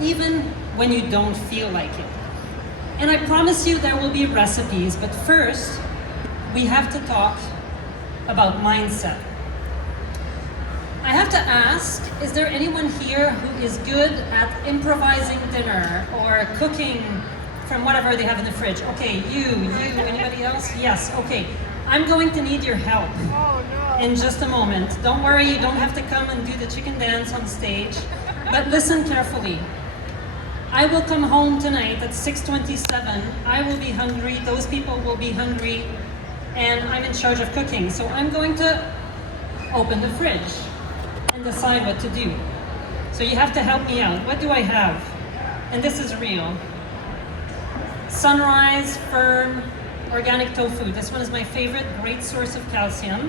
even when you don't feel like it. And I promise you there will be recipes, but first, we have to talk about mindset. I have to ask, is there anyone here who is good at improvising dinner or cooking from whatever they have in the fridge? Okay, you, anybody else? Yes, okay. I'm going to need your help in just a moment. Don't worry, you don't have to come and do the chicken dance on stage, but listen carefully. I will come home tonight at 6:27. I will be hungry, those people will be hungry, and I'm in charge of cooking. So I'm going to open the fridge and decide what to do. So you have to help me out. What do I have? And this is real. Sunrise, firm, organic tofu. This one is my favorite, great source of calcium.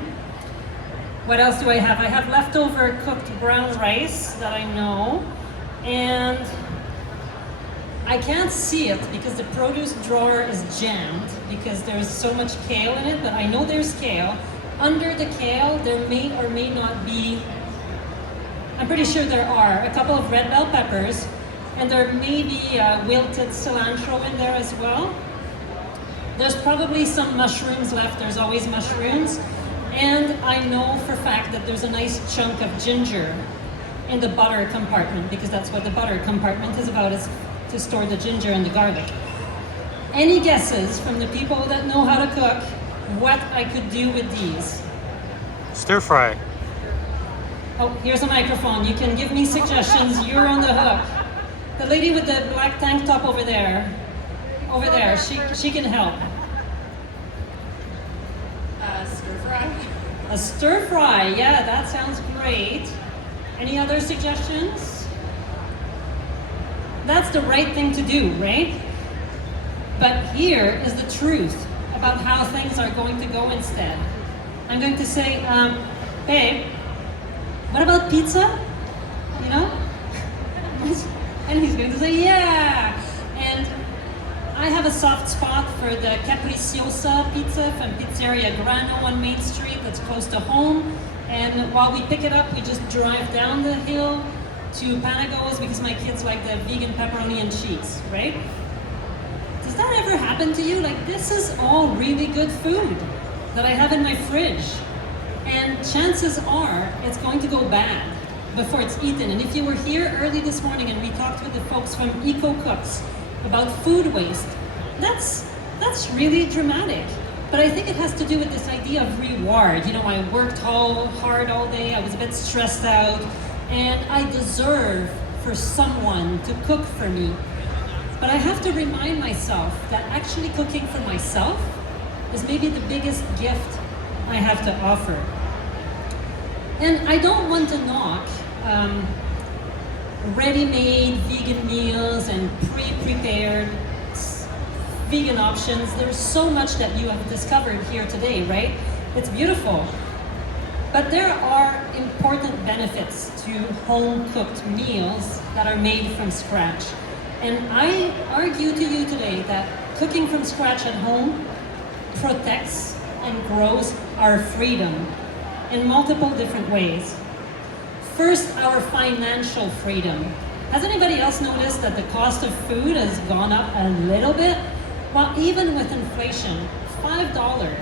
What else do I have? I have leftover cooked brown rice that I know, and I can't see it because the produce drawer is jammed because there's so much kale in it, but I know there's kale. Under the kale, there may or may not be, I'm pretty sure there are, a couple of red bell peppers, and there may be wilted cilantro in there as well. There's probably some mushrooms left, there's always mushrooms. And I know for a fact that there's a nice chunk of ginger in the butter compartment, because that's what the butter compartment is about, is to store the ginger and the garlic. Any guesses from the people that know how to cook what I could do with these? Stir fry. Oh, here's a microphone. You can give me suggestions. You're on the hook. The lady with the black tank top over there, she can help. Stir fry. A stir fry, yeah, that sounds great. Any other suggestions? That's the right thing to do, right? But here is the truth about how things are going to go instead. I'm going to say, babe, what about pizza? You know? And he's going to say, yeah. And I have a soft spot for the Capricciosa pizza from Pizzeria Grano on Main Street that's close to home. And while we pick it up, we just drive down the hill to Panago's because my kids like the vegan pepperoni and cheese, right? Does that ever happen to you? Like, this is all really good food that I have in my fridge. And chances are it's going to go bad before it's eaten. And if you were here early this morning and we talked with the folks from Eco Cooks about food waste, that's really dramatic. But I think it has to do with this idea of reward. You know, I worked hard all day, I was a bit stressed out, and I deserve for someone to cook for me. But I have to remind myself that actually cooking for myself is maybe the biggest gift I have to offer. And I don't want to knock ready-made vegan meals and pre-prepared vegan options. There's so much that you have discovered here today, right? It's beautiful. But there are important benefits to home-cooked meals that are made from scratch. And I argue to you today that cooking from scratch at home protects and grows our freedom in multiple different ways. First, our financial freedom. Has anybody else noticed that the cost of food has gone up a little bit? Well, even with inflation, $5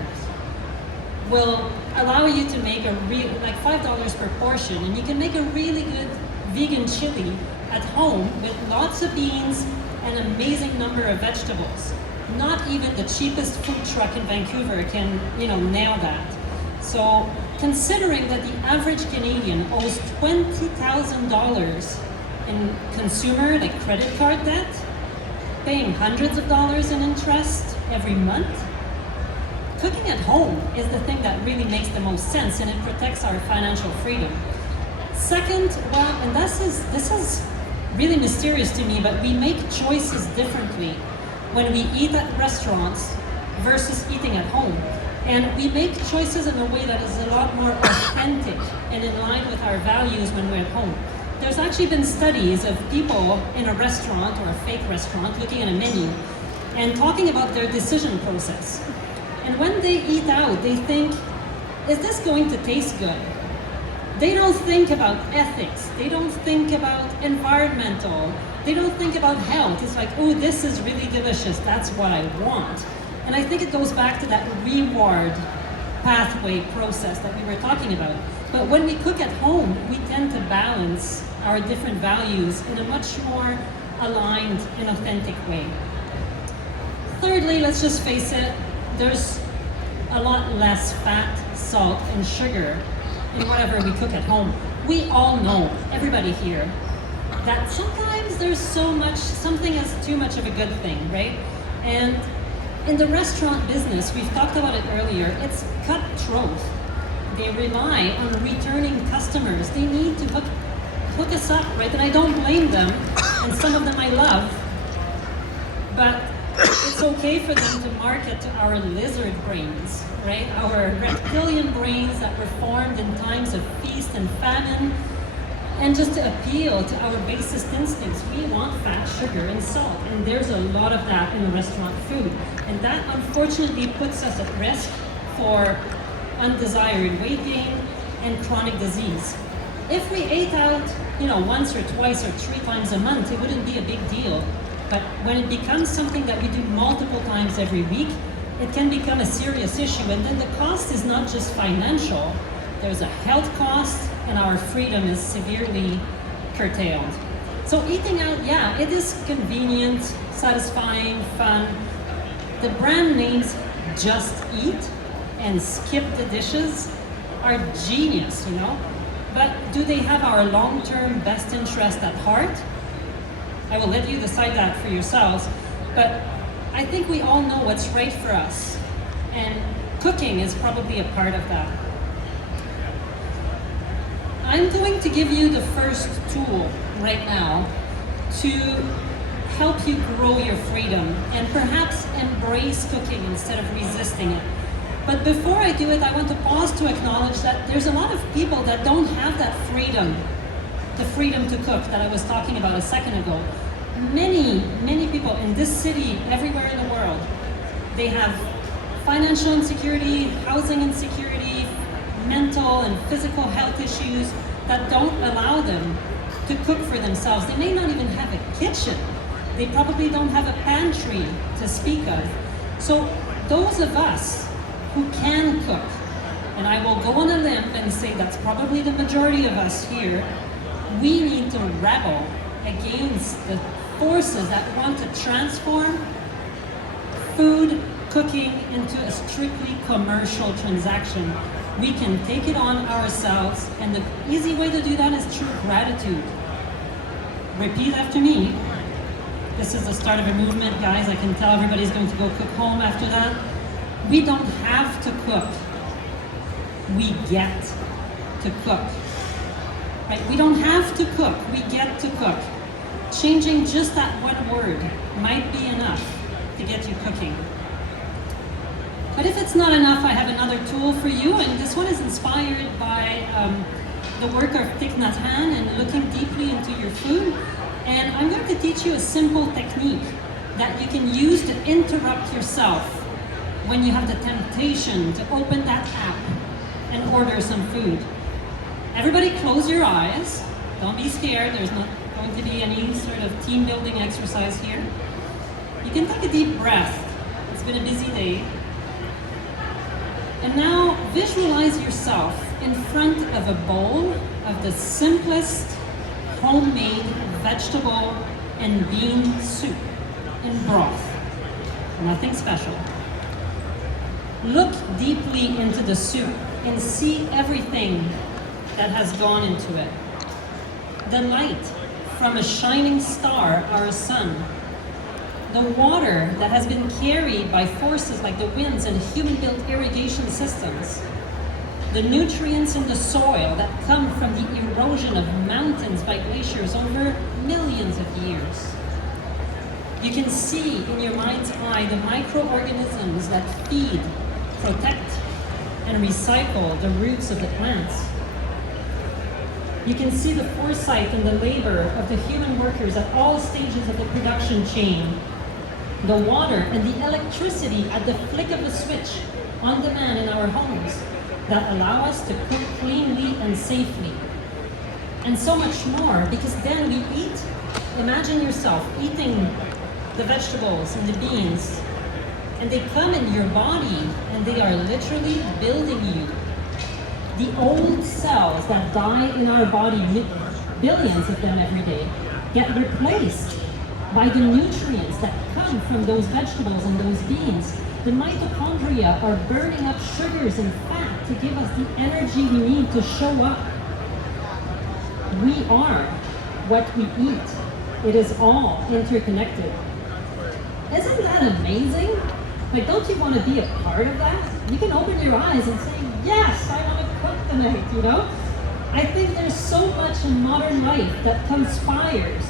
will allow you to make like $5 per portion, and you can make a really good vegan chili at home with lots of beans and an amazing number of vegetables. Not even the cheapest food truck in Vancouver can, nail that. So, considering that the average Canadian owes $20,000 in consumer, like credit card debt, paying hundreds of dollars in interest every month, cooking at home is the thing that really makes the most sense, and it protects our financial freedom. Second, and this is really mysterious to me, but we make choices differently when we eat at restaurants versus eating at home. And we make choices in a way that is a lot more authentic and in line with our values when we're at home. There's actually been studies of people in a restaurant or a fake restaurant looking at a menu and talking about their decision process. And when they eat out, they think, is this going to taste good? They don't think about ethics. They don't think about environmental. They don't think about health. It's like, oh, this is really delicious. That's what I want. And I think it goes back to that reward pathway process that we were talking about. But when we cook at home, we tend to balance our different values in a much more aligned and authentic way. Thirdly, let's just face it, there's a lot less fat, salt, and sugar in whatever we cook at home. We all know, everybody here, that sometimes there's so much, something is too much of a good thing, right? And in the restaurant business, we've talked about it earlier, it's cutthroat. They rely on returning customers. They need to hook us up, right? And I don't blame them, and some of them I love, but it's okay for them to market to our lizard brains, right? Our reptilian brains that were formed in times of feast and famine, and just to appeal to our basest instincts. We want fat, sugar, and salt, and there's a lot of that in the restaurant food. And that unfortunately puts us at risk for undesired weight gain and chronic disease. If we ate out, once or twice or 3 times a month, it wouldn't be a big deal. But when it becomes something that we do multiple times every week, it can become a serious issue. And then the cost is not just financial, there's a health cost, and our freedom is severely curtailed. So eating out, yeah, it is convenient, satisfying, fun. The brand names Just Eat and Skip the Dishes are genius, But do they have our long-term best interest at heart? I will let you decide that for yourselves, but I think we all know what's right for us, and cooking is probably a part of that. I'm going to give you the first tool right now to help you grow your freedom and perhaps embrace cooking instead of resisting it. But before I do it, I want to pause to acknowledge that there's a lot of people that don't have that freedom, the freedom to cook that I was talking about a second ago. Many people in this city, everywhere in the world, they have financial insecurity, housing insecurity, mental and physical health issues that don't allow them to cook for themselves. They may not even have a kitchen. They probably don't have a pantry to speak of. So those of us who can cook, and I will go on a limb and say that's probably the majority of us here, we need to rebel against the forces that want to transform food cooking into a strictly commercial transaction. We can take it on ourselves, and the easy way to do that is through gratitude. Repeat after me. This is the start of a movement, guys. I can tell everybody's going to go cook home after that. We don't have to cook. We get to cook. Right? We don't have to cook. We get to cook. Changing just that one word might be enough to get you cooking. But if it's not enough, I have another tool for you, and this one is inspired by the work of Thich Nhat Hanh and looking deeply into your food. And I'm going to teach you a simple technique that you can use to interrupt yourself when you have the temptation to open that app and order some food. Everybody close your eyes. Don't be scared. There's not going to be any sort of team building exercise here. You can take a deep breath. It's been a busy day. And now visualize yourself in front of a bowl of the simplest homemade vegetable and bean soup in broth. Nothing special. Look deeply into the soup and see everything that has gone into it. The light from a shining star, our sun. The water that has been carried by forces like the winds and human-built irrigation systems. The nutrients in the soil that come from the erosion of mountains by glaciers over millions of years. You can see in your mind's eye the microorganisms that feed, protect, and recycle the roots of the plants. You can see the foresight and the labor of the human workers at all stages of the production chain. The water and the electricity at the flick of a switch on demand in our homes. that allow us to cook cleanly and safely. And so much more, because then we eat, imagine yourself eating the vegetables and the beans, and they come in your body and they are literally building you. The old cells that die in our body, billions of them every day, get replaced by the nutrients that come from those vegetables and those beans. The mitochondria are burning up sugars and fat to give us the energy we need to show up. We are what we eat. It is all interconnected. Isn't that amazing? Like, don't you want to be a part of that? You can open your eyes and say, yes, I want to cook tonight, you know? I think there's so much in modern life that conspires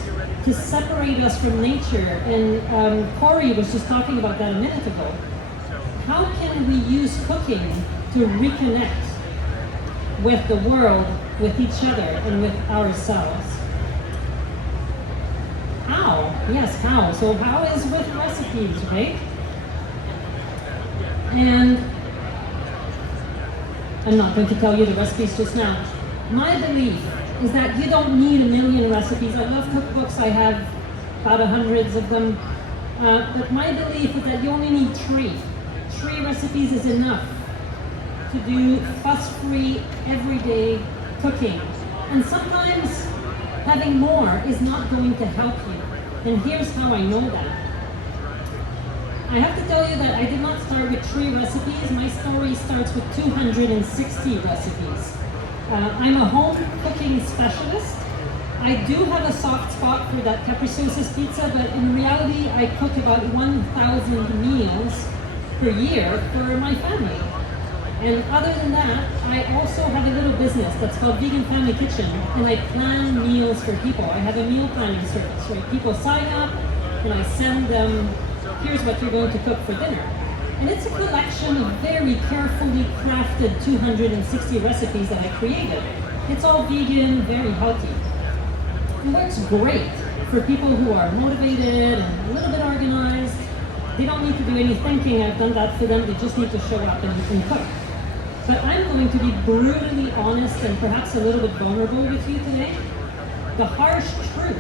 to separate us from nature. And Corey was just talking about that a minute ago. How can we use cooking to reconnect with the world, with each other, and with ourselves? How? Yes, how? So how is with recipes, right? And I'm not going to tell you the recipes just now. My belief is that you don't need a million recipes. I love cookbooks. I have about hundreds of them. But my belief is that you only need three. 3 recipes is enough to do fuss-free, everyday cooking. And sometimes having more is not going to help you. And here's how I know that. I have to tell you that I did not start with 3 recipes. My story starts with 260 recipes. I'm a home cooking specialist. I do have a soft spot for that capricciosa pizza, but in reality, I cook about 1,000 meals per year for my family. And other than that, I also have a little business that's called Vegan Family Kitchen, and I plan meals for people. I have a meal planning service, right? People sign up, and I send them, here's what you're going to cook for dinner. And it's a collection of very carefully crafted 260 recipes that I created. It's all vegan, very healthy. It works great for people who are motivated and a little bit organized. They don't need to do any thinking. I've done that for them. They just need to show up and cook. But I'm going to be brutally honest and perhaps a little bit vulnerable with you today. The harsh truth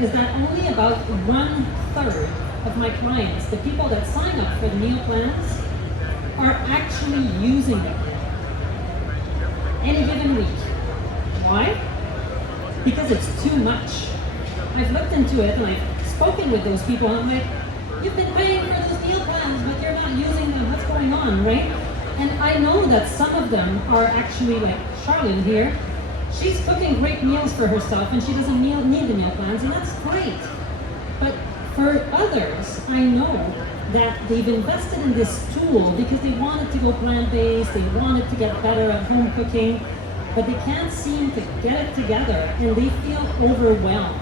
is that only about 1/3 of my clients, the people that sign up for the meal plans, are actually using them any given week. Why? Because it's too much. I've looked into it and I've spoken with those people and I'm like, you've been paying for those meal plans, but you're not using them. What's going on, right? And I know that some of them are actually like Charlotte here. She's cooking great meals for herself and she doesn't need the meal plans, and that's great. But for others, I know that they've invested in this tool because they wanted to go plant-based, they wanted to get better at home cooking, but they can't seem to get it together and they feel overwhelmed.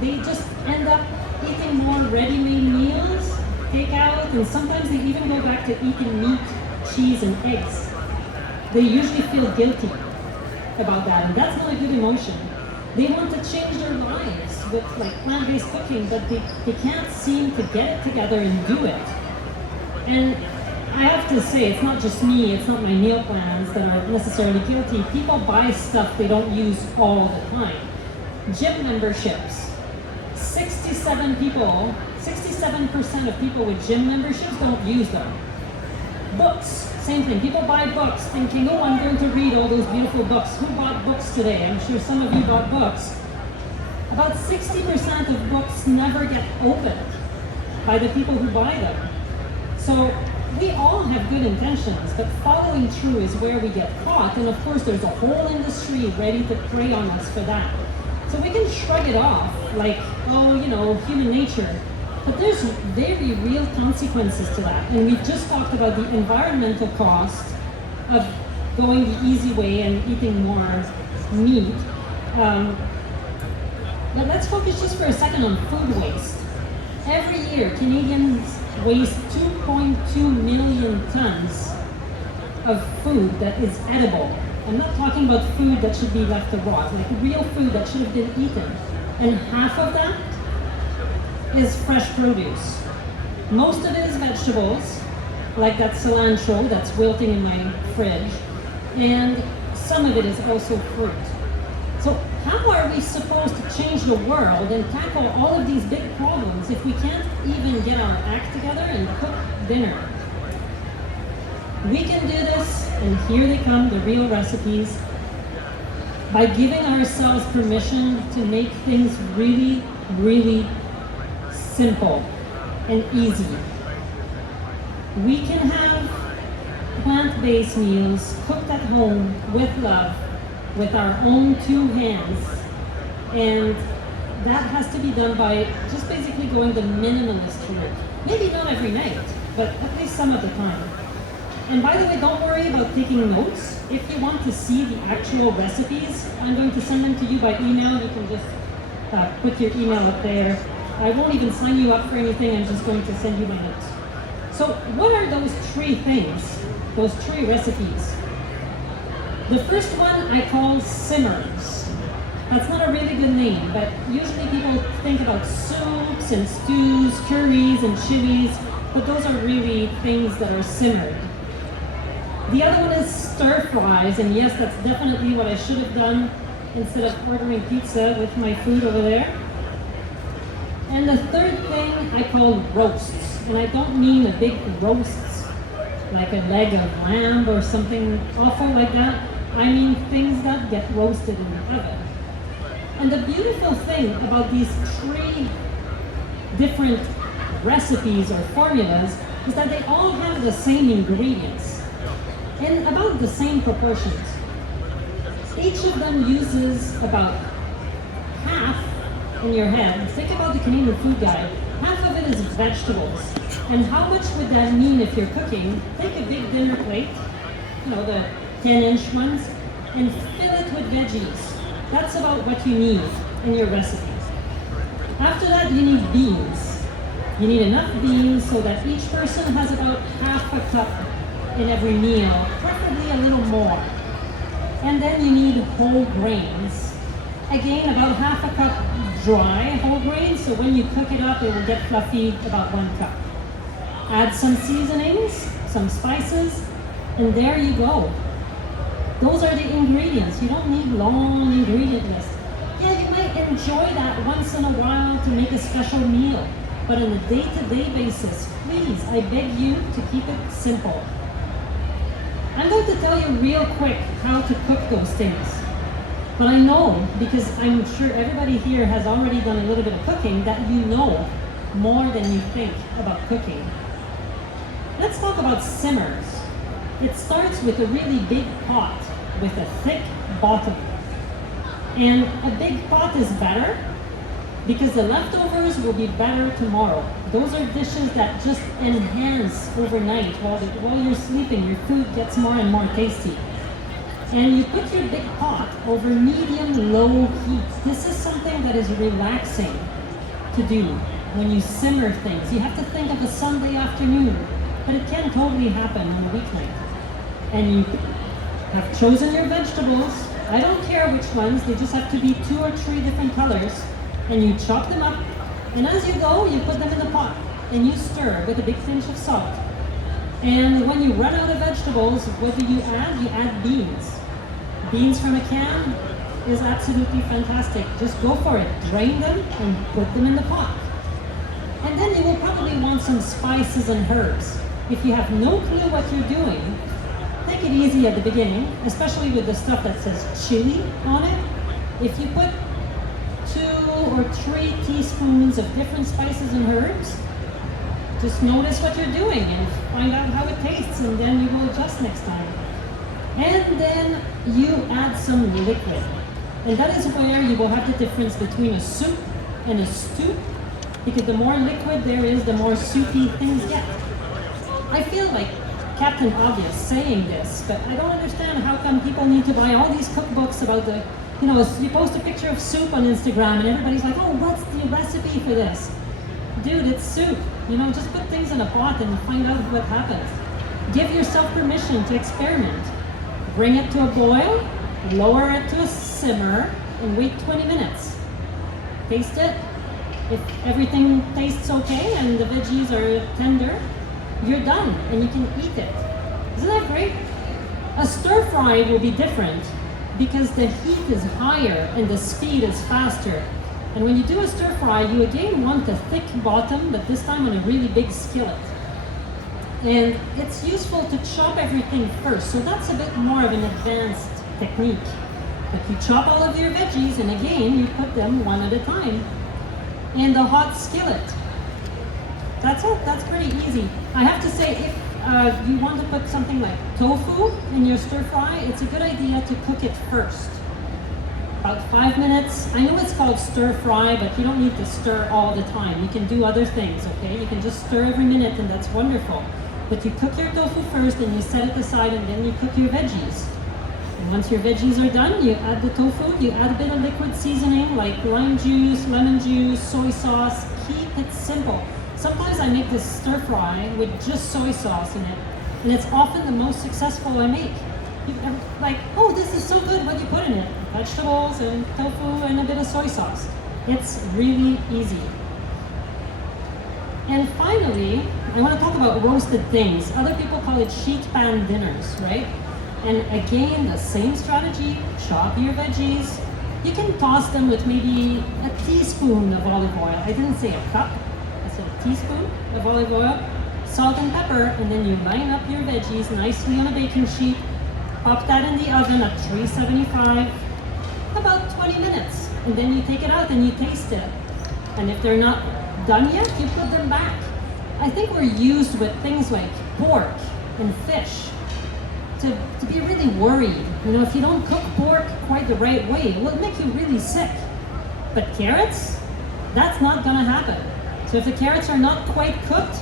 They just end up eating more ready-made meals, takeout, and sometimes they even go back to eating meat, cheese, and eggs. They usually feel guilty about that, and that's not a good emotion. They want to change their lives with like plant-based cooking, but they can't seem to get it together and do it. And I have to say, it's not just me, it's not my meal plans that are necessarily guilty. People buy stuff they don't use all the time. Gym memberships. 67% of people with gym memberships don't use them. Books, same thing. People buy books thinking, oh, I'm going to read all those beautiful books. Who bought books today? I'm sure some of you bought books. About 60% of books never get opened by the people who buy them. So we all have good intentions, but following through is where we get caught. And of course, there's a whole industry ready to prey on us for that. So we can shrug it off like, oh, you know, human nature. But there's very real consequences to that. And we've just talked about the environmental cost of going the easy way and eating more meat. But let's focus just for a second on food waste. Every year, Canadians waste 2.2 million tons of food that is edible. I'm not talking about food that should be left to rot, like real food that should have been eaten. And half of that is fresh produce. Most of it is vegetables, like that cilantro that's wilting in my fridge, and some of it is also fruit. So how are we supposed to change the world and tackle all of these big problems if we can't even get our act together and cook dinner? We can do this, and here they come, the real recipes, by giving ourselves permission to make things really, really simple and easy. We can have plant-based meals cooked at home with love, with our own two hands, and that has to be done by just basically going the minimalist route. Maybe not every night, but at least some of the time. And by the way, don't worry about taking notes. If you want to see the actual recipes, I'm going to send them to you by email. You can just put your email up there. I won't even sign you up for anything. I'm just going to send you my notes. So what are those three things, those three recipes? The first one I call simmers. That's not a really good name, but usually people think about soups and stews, curries and chilies, but those are really things that are simmered. The other one is stir fries, and yes, that's definitely what I should have done instead of ordering pizza with my food over there. And the third thing I call roasts, and I don't mean a big roast like a leg of lamb or something awful like that. I mean things that get roasted in the oven. And the beautiful thing about these three different recipes or formulas is that they all have the same ingredients in about the same proportions. Each of them uses about half in your head. Think about the Canadian Food Guide. Half of it is vegetables. And how much would that mean if you're cooking? Take a big dinner plate, the 10-inch ones, and fill it with veggies. That's about what you need in your recipe. After that, you need beans. You need enough beans so that each person has about half a cup in every meal, preferably a little more. And then you need whole grains. Again, about half a cup dry whole grains, so when you cook it up, it will get fluffy, about 1 cup. Add some seasonings, some spices, and there you go. Those are the ingredients. You don't need long ingredient lists. Yeah, you might enjoy that once in a while to make a special meal, but on a day-to-day basis, please, I beg you to keep it simple. I'm going to tell you real quick how to cook those things. But I know, because I'm sure everybody here has already done a little bit of cooking, that you know more than you think about cooking. Let's talk about simmers. It starts with a really big pot with a thick bottom. And a big pot is better because the leftovers will be better tomorrow. Those are dishes that just enhance overnight. While you're sleeping, your food gets more and more tasty. And you put your big pot over medium-low heat. This is something that is relaxing to do when you simmer things. You have to think of a Sunday afternoon, but it can totally happen on a weeknight. And you have chosen your vegetables. I don't care which ones, they just have to be 2 or 3 different colors. And you chop them up, and as you go, you put them in the pot, and you stir with a big pinch of salt. And when you run out of vegetables, what do you add? You add beans. Beans from a can is absolutely fantastic. Just go for it. Drain them and put them in the pot. And then you will probably want some spices and herbs. If you have no clue what you're doing, take it easy at the beginning, especially with the stuff that says chili on it. If you put 2 or 3 teaspoons of different spices and herbs, just notice what you're doing and find out how it tastes, and then you will adjust next time. And then you add some liquid. And that is where you will have the difference between a soup and a stew, because the more liquid there is, the more soupy things get. I feel like Captain Obvious saying this, but I don't understand how come people need to buy all these cookbooks about the, you post a picture of soup on Instagram and everybody's like, oh, what's the recipe for this? Dude, it's soup. Just put things in a pot and find out what happens. Give yourself permission to experiment. Bring it to a boil, lower it to a simmer, and wait 20 minutes. Taste it. If everything tastes okay and the veggies are tender, you're done and you can eat it. Isn't that great? A stir fry will be different because the heat is higher and the speed is faster. And when you do a stir fry, you again want a thick bottom, but this time on a really big skillet. And it's useful to chop everything first, so that's a bit more of an advanced technique. But you chop all of your veggies, and again, you put them one at a time in the hot skillet. That's it, that's pretty easy. I have to say, if you want to put something like tofu in your stir fry, it's a good idea to cook it first. About 5 minutes. I know it's called stir fry, but you don't need to stir all the time. You can do other things, okay? You can just stir every minute and that's wonderful. But you cook your tofu first and you set it aside and then you cook your veggies. And once your veggies are done, you add the tofu, you add a bit of liquid seasoning like lime juice, lemon juice, soy sauce. Keep it simple. Sometimes I make this stir fry with just soy sauce in it, and it's often the most successful I make. Like, oh, this is so good, what do you put in it? Vegetables and tofu and a bit of soy sauce. It's really easy. And finally, I want to talk about roasted things. Other people call it sheet pan dinners, right? And again, the same strategy, chop your veggies. You can toss them with maybe a teaspoon of olive oil. I didn't say a cup, I said a teaspoon of olive oil, salt and pepper, and then you line up your veggies nicely on a baking sheet. Pop that in the oven at 375, about 20 minutes. And then you take it out and you taste it. And if they're not done yet, you put them back. I think we're used with things like pork and fish to be really worried. You know, if you don't cook pork quite the right way, it will make you really sick. But carrots, that's not gonna happen. So if the carrots are not quite cooked,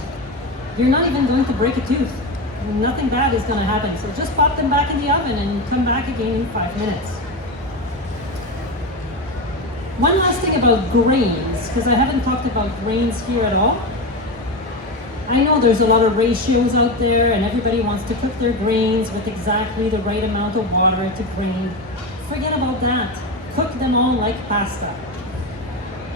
you're not even going to break a tooth. Nothing bad is gonna happen. So just pop them back in the oven and come back again in 5 minutes. One last thing about grains, because I haven't talked about grains here at all. I know there's a lot of ratios out there and everybody wants to cook their grains with exactly the right amount of water to grain. Forget about that. Cook them all like pasta.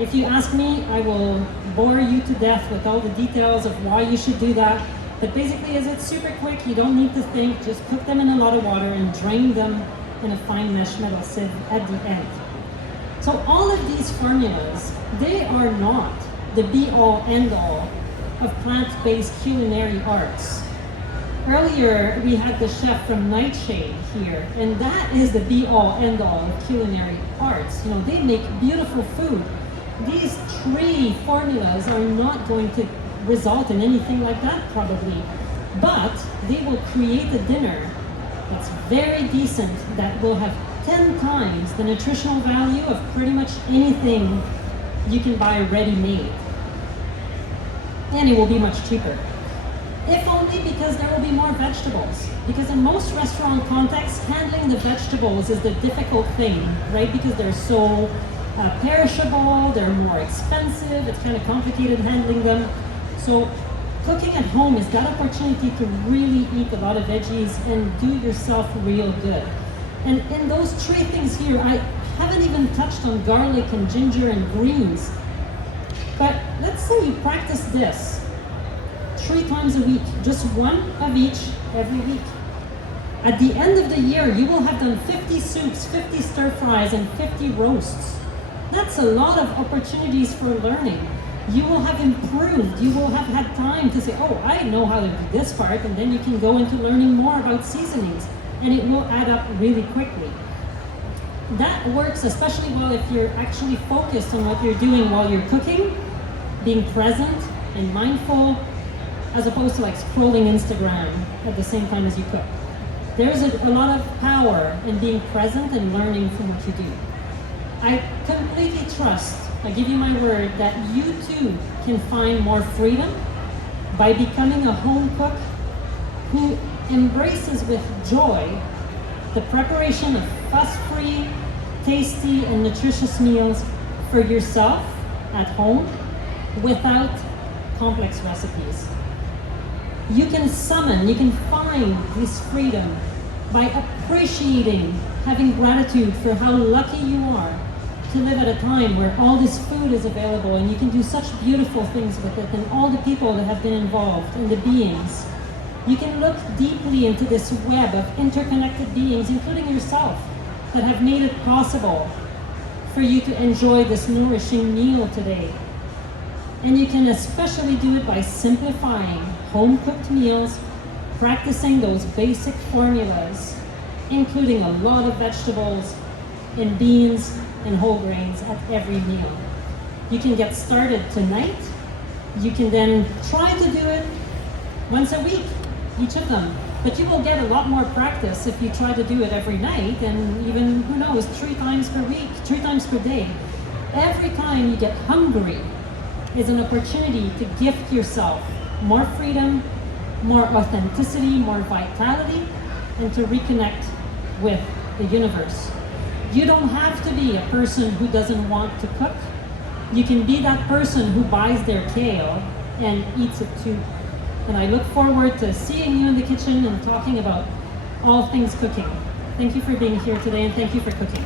If you ask me, I will bore you to death with all the details of why you should do that. But basically, it's super quick. You don't need to think. Just cook them in a lot of water and drain them in a fine mesh metal sieve at the end. So all of these formulas, they are not the be-all, end-all of plant-based culinary arts. Earlier, we had the chef from Nightshade here, and that is the be-all, end-all of culinary arts. You know, they make beautiful food. These 3 formulas are not going to result in anything like that, probably, but they will create a dinner that's very decent, that will have 10 times the nutritional value of pretty much anything you can buy ready-made. And it will be much cheaper. If only because there will be more vegetables. Because in most restaurant contexts, handling the vegetables is the difficult thing, right? Because they're so perishable, they're more expensive, it's kind of complicated handling them. So cooking at home is that opportunity to really eat a lot of veggies and do yourself real good. And in those 3 things here, I haven't even touched on garlic and ginger and greens. But let's say you practice this 3 times a week, just 1 of each every week. At the end of the year, you will have done 50 soups, 50 stir fries, and 50 roasts. That's a lot of opportunities for learning. You will have improved. You will have had time to say, oh, I know how to do this part, and then you can go into learning more about seasonings, and it will add up really quickly. That works especially well if you're actually focused on what you're doing while you're cooking, being present and mindful, as opposed to like scrolling Instagram at the same time as you cook. There's a lot of power in being present and learning from what you do. I completely trust, I give you my word, that you too can find more freedom by becoming a home cook who embraces with joy the preparation of fuss-free, tasty, and nutritious meals for yourself at home without complex recipes. You can find this freedom by appreciating, having gratitude for how lucky you are to live at a time where all this food is available and you can do such beautiful things with it, and all the people that have been involved and the beings. You can look deeply into this web of interconnected beings, including yourself, that have made it possible for you to enjoy this nourishing meal today. And you can especially do it by simplifying home-cooked meals, practicing those basic formulas, including a lot of vegetables and beans and whole grains at every meal. You can get started tonight. You can then try to do it once a week, each of them. But you will get a lot more practice if you try to do it every night, and even, who knows, 3 times per week, 3 times per day. Every time you get hungry is an opportunity to gift yourself more freedom, more authenticity, more vitality, and to reconnect with the universe. You don't have to be a person who doesn't want to cook. You can be that person who buys their kale and eats it too. And I look forward to seeing you in the kitchen and talking about all things cooking. Thank you for being here today, and thank you for cooking.